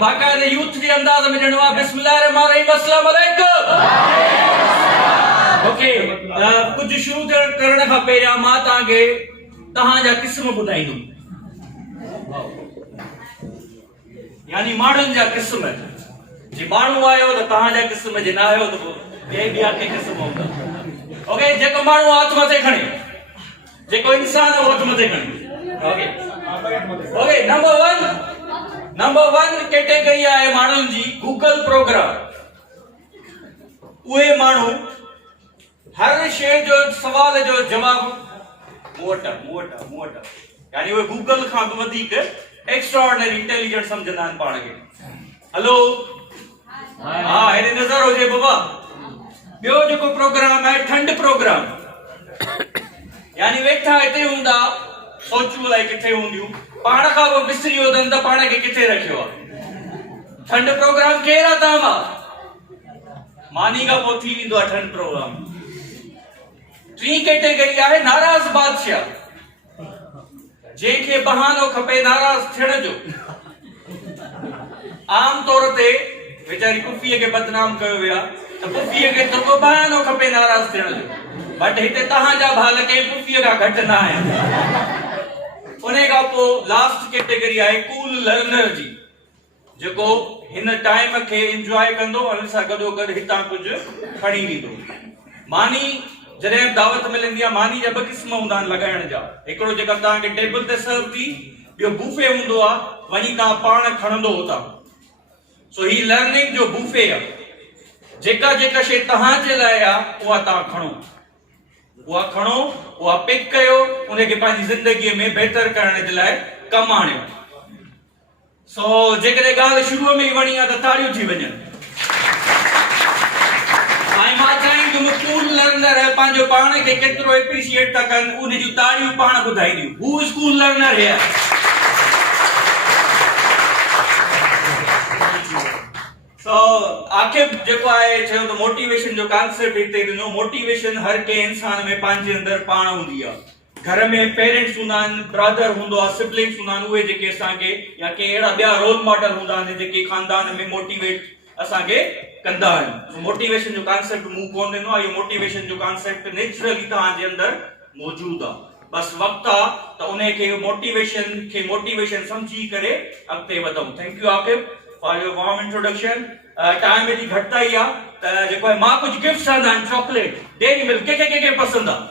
बाकायदे यूथ जे अंदाज में ॾियणो आहे। बिस्मिल्लाहिर्रहमानिर्रहीम, अस्सलाम वालेकुम। ओके, कुछ शुरू करण खां पहिरियां मां तव्हांखे तव्हांजा क़िस्म ॿुधाईंदुमि, यानी माण्हुनि जा क़िस्म। जे माण्हू आयो त तव्हांजा क़िस्म, जे न आयो त ॿिया के क़िस्म हूंदा। ओके, जेको माण्हू हथ मथे खणे, जेको इंसान है हथ मथे खणे। Okay okay, number one category है माण्हुनि जी गूगल प्रोग्राम। उहे माण्हू हर शइ जो सवाल जो जवाब मूं वटि, यानी उहे गूगल खां बि वधीक एक्स्ट्राऑर्डिनरी इंटेलिजेंट समझंदा आहिनि पाण खे। हेलो, हाँ, हेॾे नज़र हुजे बाबा। ॿियो जेको प्रोग्राम है ठंड प्रोग्राम, यानी वेठा हिते हूंदा, सोचूं अलाए किथे हूंदियूं, पाण खां पोइ विसरी वञनि त पाण खे किथे रखियो आहे। ठंड प्रोग्राम केरु आहे तव्हां मां? मानी खां पोइ थी वेंदो आहे ठंड प्रोग्राम। टी कैटेगरी आहे नाराज़ बादशाह, जंहिंखे बहानो खपे नाराज़ थियण जो। आम तौर ते वेचारी पुफीअ खे बदनाम कयो विया त पुफीअ खे तुर्को बहानो खपे नाराज़ थियण जो। बट हिते तव्हांजा भाल कंहिं पुफीअ खां घटि न आहिनि। उन खां पोइ लास्ट कैटेगरी आहे कूल लर्नर जी, जेको हिन टाइम खे एंजॉय कंदो, हुन सां गॾो गॾु हितां कुझु खणी वेंदो। मानी जॾहिं दावत मिलंदी आहे, मानी जा ॿ क़िस्म हूंदा आहिनि लॻाइण जा। हिकिड़ो जेका तव्हांखे टेबल ते सर्व थी, ॿियो बूफे हूंदो आहे, वञी तव्हां पाण खणंदो हुतां। सो ही लर्निंग जो बूफे आहे। जेका जेका शइ तव्हांजे लाइ आहे उहा तव्हां खणो, उहा पिक कयो, उनखे पंहिंजी ज़िंदगीअ में बहितर करण जे लाइ कमु आणियो। सो जेकॾहिं ॻाल्हि शुरूअ में ई वणी आहे त ताड़ियूं थी वञनि। ऐं मां चाहींदुमि कूल लर्नर पंहिंजो पाण खे केतिरो एप्रिशिएट था कनि, उन जूं ताड़ियूं पाण ॿुधाईंदियूं। Who is cool learner here. So आखिर जेको आहे चयो त मोटिवेशन जो कॉन्सेप्ट हिते ॾिनो। मोटिवेशन हर कंहिं इंसान में पंहिंजे अंदरि पाण हूंदी आहे। घर में पेरेंट्स हूंदा आहिनि, ब्रदर हूंदो आहे, सिबलिंग्स हूंदा आहिनि, उहे जेके असांखे या के अहिड़ा ॿिया रोल मॉडल हूंदा आहिनि जेके खानदान में मोटिवेट असांखे कंदा आहिनि। मोटिवेशन जो कॉन्सेप्ट मूं कोन ॾिनो आहे। इहो मोटिवेशन जो कॉन्सेप्ट नेचुरली तव्हांजे अंदरि मौजूदु आहे। बस वक़्तु आहे त उन खे मोटिवेशन समझी करे अॻिते वधूं। Thank you Aqib for your warm introduction. Time जी घटताई आहे त जेको आहे मां कुझु गिफ्ट्स आंदा आहिनि, चॉकलेट, डेयरी मिल्क, के पसंदि आहे।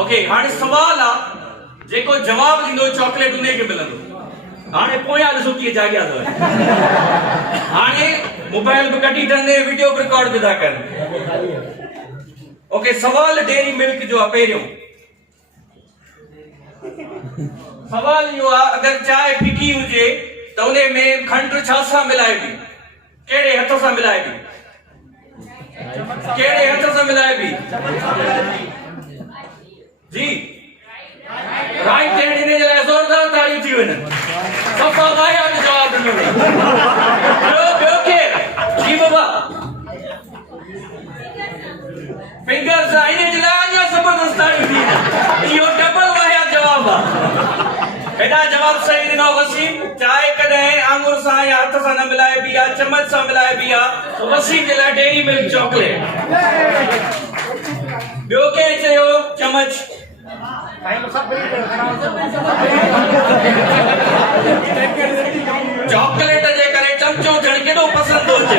ओके, हाणे सवाल आहे, जेको जवाब ॾींदो चॉकलेट उन खे मिलंदो। हाणे पोयां ॾिसो कीअं जाॻिया अथव। हाणे मोबाइल बि कढी अथनि, वीडियो बि रिकॉर्ड बि था कनि। ओके, सवाल डेयरी मिल्क जो आहे। पहिरियों सवाल इहो आहे, अगरि चांहि फिकी हुजे त उन में खंडु छा सां मिलाइबी? कहिड़े हथ सां मिलाइबी? कहिड़े हथ सां मिलाइबी? जी, राइट हैंड। इन जे लाइ ज़ोरदार ताड़ियूं थी वञनि। सफ़ा गायब जवाब ॾिनो। ॿियो केरु? जी बाबा, फिंगर्स। इन जे लाइ अञा ज़बरदस्त ताड़ियूं थी वञनि। इहो डबल वाहियात जवाब आहे। हेॾा जवाब सही ॾिनो वसीम। चांहि कॾहिं आंगुर सां या हथ सां न मिलाइबी आहे, चमच सां मिलाइबी आहे। वसीम जे लाइ डेयरी मिल्क चॉकलेट। ॿियो कंहिं चयो चमच? चॉकलेट जे करे चमचो थियण केॾो पसंदि थो अचे।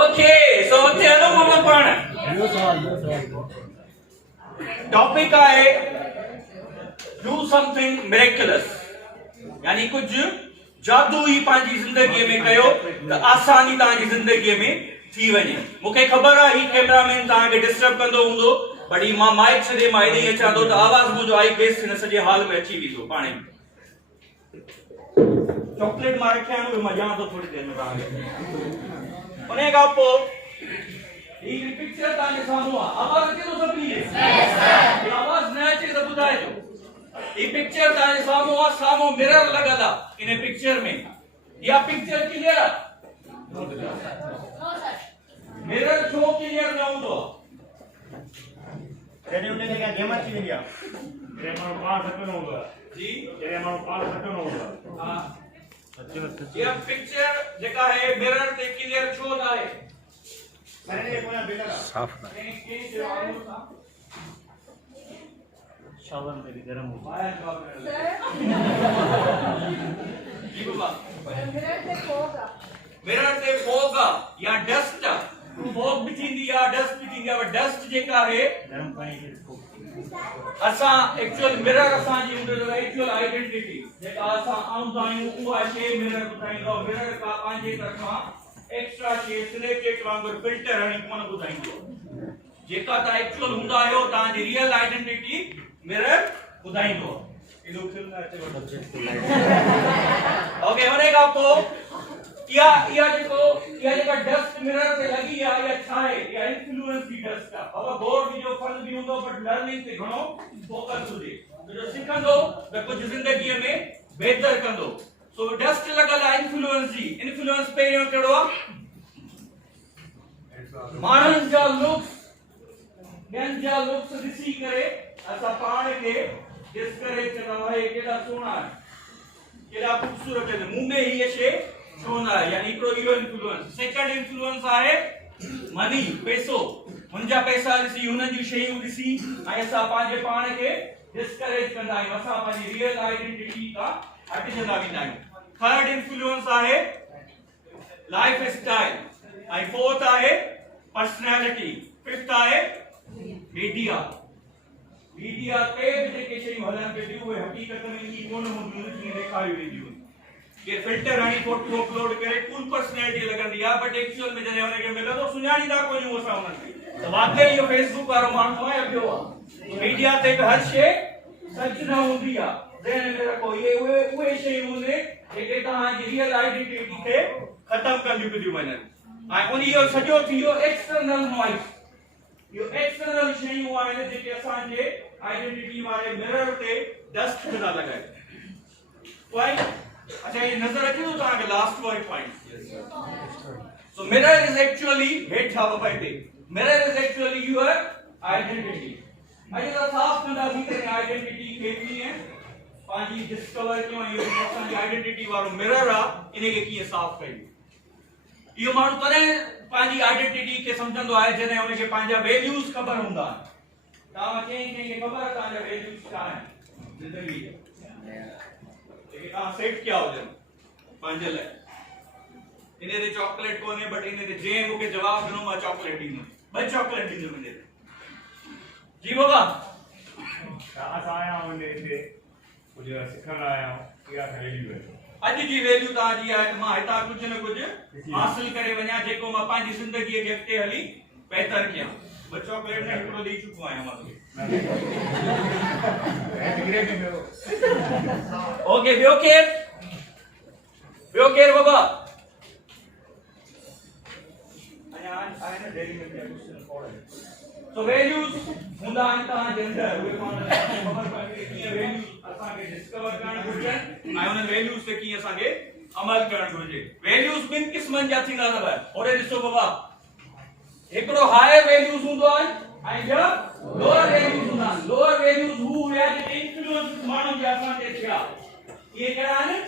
ओके, सो हुते हलो मां पाण। टॉपिक आहे do something miraculous, यानी कुछ जादू ही पंहिंजी जिंदगी में कयो त आसानी तव्हांजी जिंदगी में थी वञे। मूंखे ख़बर आहे ही कैमरामैन तव्हांखे डिस्टर्ब कंदो हूंदो, बट ही मां माइक छॾे मां हेॾे अचां थो त आवाज़ मुंहिंजो आई बेस हिन सॼे हॉल में अची वेंदो पाणे। चॉकलेट मां रखिया आहिनि, उहे मां ॾियां थो थोरी देरि में तव्हांखे। उन खां पोइ ही पिक्चर तव्हांजे साम्हूं आहे। आवाज़ अचे थो सभिनी? आवाज़ न अचे त ॿुधाइजो। ये पिक्चर तव्हांजे साम्हूं आहे, साम्हूं मिरर लॻल आहे इन पिक्चर में। इहा पिक्चर क्लियर आहे? मिरर छो क्लियर न हूंदो आहे? जॾहिं उन खे गेम अची वेंदी आहे, जॾहिं माण्हू पाण सटो न हूंदो आहे। जी, जॾहिं माण्हू पाण सटो न हूंदो आहे। हा, ये पिक्चर जेका है मिरर ते क्लियर छो ना है साफ ना शावर में भी गर्म हो मिरर ते फॉग या डस्ट फॉग भी थींदी या डस्ट भी थींदी है डस्ट जेका है गर्म पानी से असा एक्चुअल मिरर असा जी एक्चुअल आइडेंटिटी जेका असा आम दायूं उहा शे मिरर बुधाइंदो मिरर का पांजे तरफा एक्स्ट्रा शे स्नैपचैट वांगुर फिल्टर हणी कोन बुधाइंदो जेका ता एक्चुअल हुंदा आयो ता जी रियल आइडेंटिटी मिरर बुधाइंदो इनो फिल्म अचे ओके होने का तो या जेका डस्ट मिरर ते लगी या छा है या इन्फ्लुएंस दी डस्ट का बाबा बोर्ड भी जो फल भी हुंदो बट लर्निंग ते घणो फोकस हुजे तो जो सिखंदो त कुछ जिंदगी में बेहतर कंदो सो डस्ट लगल इन्फ्लुएंस पे यो केड़ो मानन जा लुक्स ॿियनि जा लुक्स ॾिसी करे असां पाण खे ॾिस करे चवंदा भाई केॾा सुहिणा आहिनि केॾा ख़ूबसूरत आहिनि मूं में हीअ शइ छो न आहे यानी हिकिड़ो इहो इन्फ्लुएंस सेकंड इन्फ्लुएंस आहे मनी पैसो मुंहिंजा पैसा ॾिसी हुननि जूं शयूं ॾिसी ऐं असां पंहिंजे पाण खे डिस्करेज कंदा आहियूं असां पंहिंजी रियल आइडेंटिटी खां हटिजंदा वेंदा आहियूं थर्ड इन्फ्लुएंस आहे लाइफ स्टाइल ऐं फोर्थ आहे पर्सनैलिटी फिफ्थ आहे मीडिया ते भी जेके शयूं हलन पियूं उहे हक़ीक़त में ई कोन हूंदियूं जीअं ॾेखारियूं वेंदियूं के फिल्टर हणी फोटो अपलोड करे फुल पर्सनैलिटी लगंदी आहे बट एक्चुअल में जॾहिं हुनखे मिलंदो सुञाणींदा कोन्ह असां हुनखे त वाकई इहो फेसबुक वारो माण्हू आहे ॿियो आहे मीडिया ते बि हर शइ सच न हूंदी आहे ज़हन में रखो इहे उहे शयूं हूंदियूं जेके तव्हांजी रियल आइडेंटिटी खे ख़तम कंदियूं पियूं वञनि ऐं उन इहो सॼो थी वियो एक्सटर्नल नॉइस यो एक्सटर्नल शयूं आहिनि जेके असांजे आइडेंटिटी वारे मिरर ते डस्ट पिया लॻाए पॉइंट अच्छा ये नज़र अचे थो तव्हांखे लास्ट वारी point so mirror is actually हेठा बाबा हिते mirror is actually your identity अॼु त साफ़ कंदासीं त आइडेंटिटी खे कीअं पंहिंजी डिस्कवर कयूं इहो असांजी आइडेंटिटी वारो मिरर आहे इनखे कीअं साफ़ कयूं इहो माण्हू तॾहिं पंहिंजी आइडेंटिटी खे सम्झंदो आहे जॾहिं हुनखे पंहिंजा वैल्यूज़ ख़बर हूंदा आहिनि तव्हां कंहिंखे ख़बर आहे तव्हांजा वैल्यूज़ छा आहिनि ज़िंदगी जेके तव्हां सेट कया हुजनि पंहिंजे लाइ इन ते चॉकलेट कोन्हे बट इन ते जंहिं मूंखे जवाबु ॾिनो मां चॉकलेट ॾींदुमि 2 चॉकलेट ॾींदुमि इन ते जी बाबा असां आया आहियूं हिते कुझु सिखण आया आहियूं इहा वैल्यू आहे अॼु जी वैल्यू तव्हांजी आहे त मां हितां कुझु न कुझु हासिल करे वञा जेको मां पंहिंजी ज़िंदगीअ खे अॻिते हली बहितर कयां 2 चॉकलेट में हिकिड़ो ॾेई चुको आहियां मां ओके ॿियो केरु बाबा सो वैल्यूज़ हूंदा आहिनि तव्हांजे अंदरि उहे पाण ख़बर पए कीअं वैल्यूज़ असांखे डिस्कवर करणु घुरिजनि ऐं उन्हनि वैल्यूज़ ते कीअं असांखे अमल करणु घुरिजे वैल्यूज़ ॿिनि क़िस्मनि जा थींदा अथव होॾे ॾिसो बाबा हिकिड़ो हायर वैल्यूज़ हूंदो आहे ऐं ॿियो लोअर वैल्यूज़ हूंदा आहिनि लोअर वैल्यूज़ हू हुया जेके इन्फ्लुएंस माण्हुनि जा असांखे थिया इहे कहिड़ा आहिनि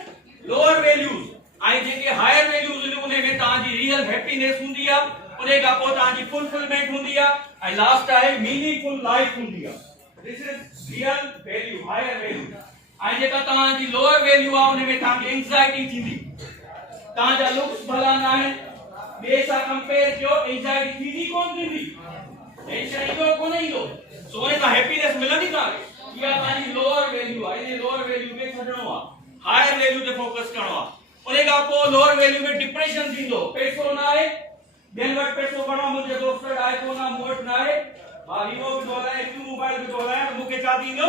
लोअर वैल्यूज़ ऐं जेके हायर वैल्यूज़ आहिनि उन में तव्हांजी रियल हैप्पीनेस हूंदी आहे उन खां पोइ तव्हांजी फुलफिलमेंट हूंदी आहे ऐं लास्ट आहे मीनिंगफुल लाइफ हूंदी आहे this is real value higher value ऐं जेका तव्हांजी लोअर वैल्यू आहे उन में तव्हांखे एंग्जाइटी थींदी तव्हांजा लुक्स भला न आहिनि ॿिए सां कंपेयर कयो एंग्जाइटी थींदी कोन थींदी टेंशन ईंदो कोन ईंदो सो उन खां हैप्पीनेस मिलंदी तव्हांखे इहा तव्हांजी लोअर वैल्यू आहे इन लोअर वैल्यू खे छॾणो आहे हायर वैल्यू ते फोकस करणो आहे उन खां पोइ लोअर वैल्यू में डिप्रेशन थींदो पैसो न आहे ॿियनि वटि पैसो घणो मुंहिंजे दोस्त वटि आईफोन आहे मूं वटि न आहे मां वीवो बि थो हलायां न्यू मोबाइल बि थो हलायां त मूंखे छा थींदो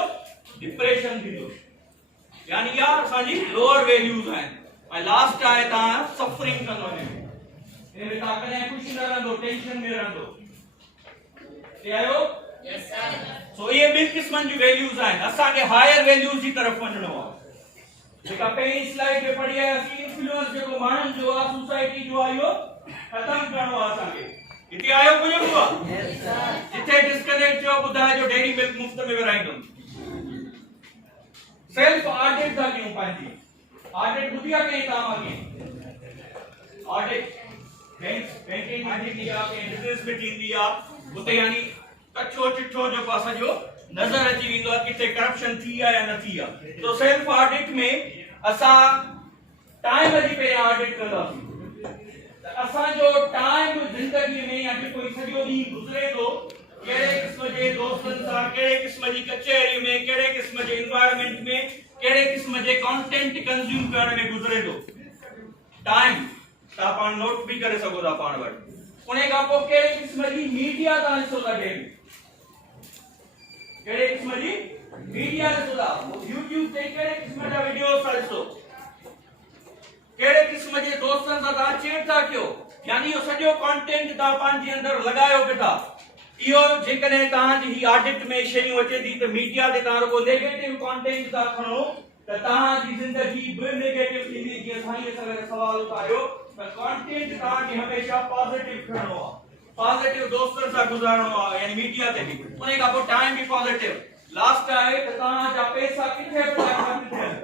डिप्रेशन थींदो यानी इहा असांजी लोअर वैल्यूज़ आहिनि ऐं लास्ट आहे तव्हां सफरिंग कंदो इन में तव्हां कॾहिं ख़ुशि न रहंदो टेंशन में रहंदो ते आयो सो इहे ॿिनि क़िस्मनि जूं वैल्यूज़ आहिनि असांखे हायर वैल्यूज़ जी तरफ़ वञणो आहे जेका पहिरीं स्लाइड में पढ़ी आयासीं इन्फ्लुएंस जेको माण्हुनि जो आहे सोसाइटी जो आहे इहो खत्म करणो आहे असांखे हिते आयो कुझु हुआ जिथे डिस्कनेक्ट थियो ॿुधाइजो डेरी मिल्क मुफ़्त में विराईंदुमि सेल्फ ऑडिट था कयूं पंहिंजी ऑडिट बुधिया के काम आगे ऑडिट बैंकिंग ऑडिट दिया के बिजनेस में टीम दिया उते यानी कच्चो चिट्ठो जो पासा जो नजर अची विंदो आहे किथे करप्शन थी या न थी आहे तो सेल्फ ऑडिट में असा टाइम जी पे ऑडिट कंदासीं असा जो टाइम जिंदगी में या कोई सॼो ॾींहुं गुज़रे थो कहिड़े क़िस्म जे दोस्तनि सां कहिड़े क़िस्म जी कचहरी में कहिड़े क़िस्म जे एनवायरनमेंट में कहिड़े क़िस्म जे कंटेंट कंज्यूम करण में गुज़रे थो टाइम ता पाण नोट भी करे सघो था पाण वटि उन खां पोइ कहिड़े क़िस्म जी मीडिया तव्हां ॾिसो था डेली कहिड़े क़िस्म जी मीडिया ॾिसो था YouTube ते कहिड़े क़िस्म जा वीडियोस था ॾिसो कहिड़े क़िस्म जे दोस्तनि सां तव्हां चैट था कयो यानी इहो सॼो कंटेंट तव्हां पंहिंजे अंदरि लॻायो पिया था इहो जेकॾहिं तव्हांजी ही ऑडिट में शयूं अचे थी त मीडिया ते तव्हां रुगो नेगेटिव कंटेंट था खणो त तव्हांजी ज़िंदगी बि नेगेटिव थींदी जीअं साईं सां सवाल उथारियो त कंटेंट तव्हांखे हमेशह पॉजिटिव खणणो आहे पॉजिटिव दोस्तनि सां गुज़ारणो आहे यानी मीडिया ते बि उन खां पोइ टाइम बि पॉजिटिव लास्ट आहे त तव्हांजा पैसा किथे पिया ख़र्च थियनि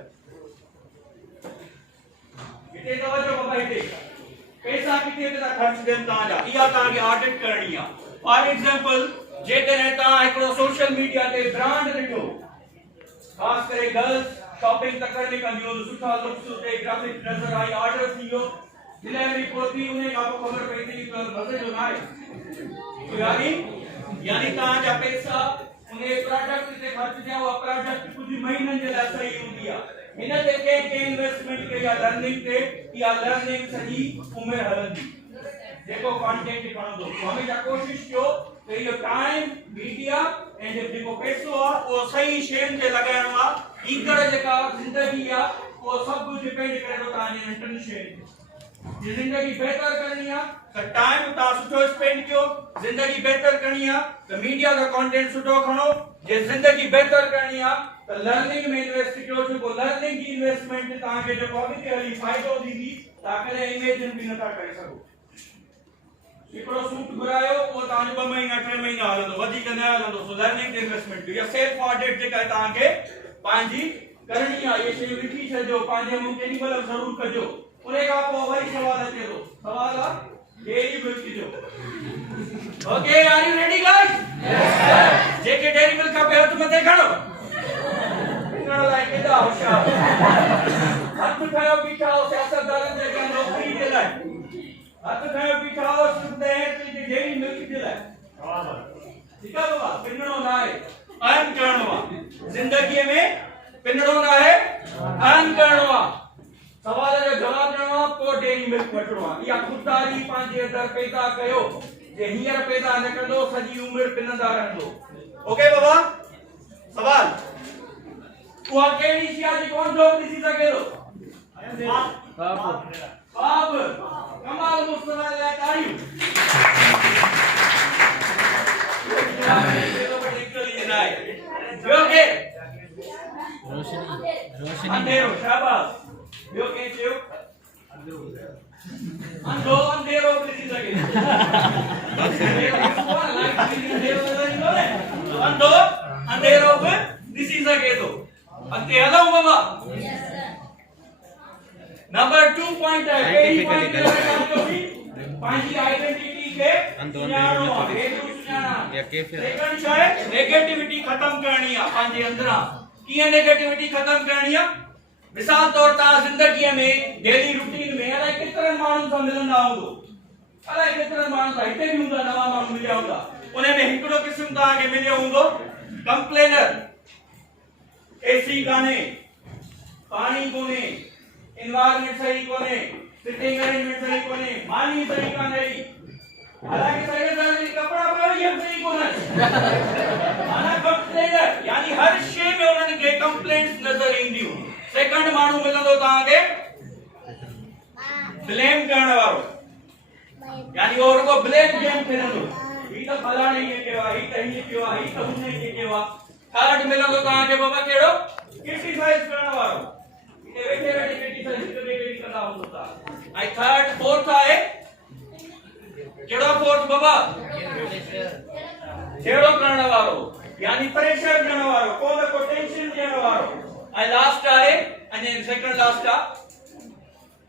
हिते तवजो बाबा हिते पैसा किथे पिया ख़र्च थियनि तव्हांजा इहा तव्हांखे ऑडिट करणी आहे फॉर एग्जांपल जेकॾहिं तव्हां हिकिड़ो सोशल मीडिया ते ब्रांड ॾिठो ख़ासि करे गर्ल्स शॉपिंग तक करने का न्यूज़ सुठा लुक्स उते ग्राफिक नजर आई ऑर्डर थी वियो डिलीवरी पहुती उन्हें का खबर पई थी तो मजे जो ना है यानी तव्हांजा पैसा उन्हें प्रोडक्ट ते ख़र्च थिया उहा प्रोडक्ट कुछ महीननि जे लाइ सही हूंदी आहे हिन ते के इन्वेस्टमेंट कई आहे लर्निंग ते इहा लर्निंग सॼी उमिरि हलंदी जेको कंटेंट खणंदो हमेशा कोशिश कयो त इहो टाइम मीडिया ऐं जेको पैसो आहे उहो सही शयुनि ते लॻाइणो आहे ईंदड़ जेका ज़िंदगी आहे उहो सभु डिपेंड करे थो तव्हांजे नंढनि शयुनि ते जे ज़िंदगी बहितर करणी आहे त टाइम तव्हां सुठो स्पेंड कयो ज़िंदगी बहितर करणी आहे त मीडिया जो कंटेंट सुठो खणो जे ज़िंदगी बहितर करणी आहे त लर्निंग में इन्वेस्ट कयो छो लर्निंग जी इन्वेस्टमेंट तव्हांखे जेको अॻिते हली फ़ाइदो ॾींदी तव्हां कॾहिं इमेजिन बि नथा करे सघो हिकिड़ो सूट घुरायो उहो तव्हांजो 2 महीना 3 महीना हलंदो वधीक न हलंदो सो लर्निंग इन्वेस्टमेंट या सेल्फ ऑडिट जेका तव्हांखे पंहिंजी करणी आहे इहे शयूं लिखी छॾियो पंहिंजे मुंहुं केॾी महिल ज़रूरु कजो उन खां पोइ वरी सवाल अचे थो सवाल आहे डेयरी मिल्क जो okay are you ready guys yes जेके डेयरी मिल्क खपे हथ मथे खणो खणो लाइ केॾा होशियार हथ खयो बीठा हो सियासतदारनि जे नौकरी जे लाइ हथ खयो बीठा हो सुखदेव जी डेयरी मिल्क जे लाइ ठीक आहे बाबा पिनणो न आहे अर्न करणो आहे ज़िंदगीअ में पिनणो न आहे अर्न करणो आहे सवाल जो जवाब ॾियणो आहे पोइ डेयरी मिल्क वठणो आहे इहा ख़ुददारी पंहिंजे अंदरि पैदा कयो जे हींअर पैदा न कंदो सॼी उमिरि पिनंदा रहंदो ओके बाबा सवाल उहा कहिड़ी शइ आहे जेको जॉब ॾिसी सघे थो बाब कमाल मुस्तफा लाइ तारीफ़ ओके रोशनी अंधेरो शाबाश ॿियो के चयो अंधो अंधेरो ॾिसी सघे अंधो अंधेरो बि ॾिसी सघे थो अॻिते हलूं बाबा नंबर 2 पॉइंट है पहिरीं पॉइंट पंहिंजी आइडेंटिटी खे सुञाणो आहे सेकंड शइ नेगेटिविटी ख़तम करणी आहे पंहिंजे अंदरां कीअं नेगेटिविटी ख़तम करणी आहे मिसाल तौर तव्हां ज़िंदगीअ में डेली रूटीन में अलाए केतिरनि माण्हुनि सां मिलंदा हूंदो अलाए केतिरनि माण्हुनि सां हिते बि हूंदा नवां माण्हू मिलिया हूंदा उन में हिकिड़ो क़िस्म तव्हांखे मिलियो हूंदो कंप्लेनर एसी कान्हे पाणी कोन्हे एनवायरनमेंट सही कोन्हे सिटिंग अरेंजमेंट सही कोन्हे मानी सही कान्हे हालांकि सही जी कपड़ा पायो ये सही कोन्हे माना कंप्लेनर यानी हर शइ में उन्हनि खे कंप्लेंट्स नज़र ईंदियूं सेकंड माण्हू मिलंदो तव्हांखे ब्लेम करण वारो यानी वो रुगो ब्लेम गेम खेलंदो ही त फलाणे हीअं कयो आहे ही त हीअं कयो आहे ही त हुन हीअं कयो आहे थर्ड मिलंदो तव्हांखे बाबा कहिड़ो क्रिटिसाइज करण वारो हिते वेठे वेठे क्रिटिसाइज करे कंदा हूंदो था ऐं थर्ड फोर्थ आहे कहिड़ो फोर्थ बाबा छेड़ो करण वारो यानी प्रेशर ॾियण वारो को न को टेंशन ॾियण वारो ऐं लास्ट आहे अने सेकंड लास्ट आहे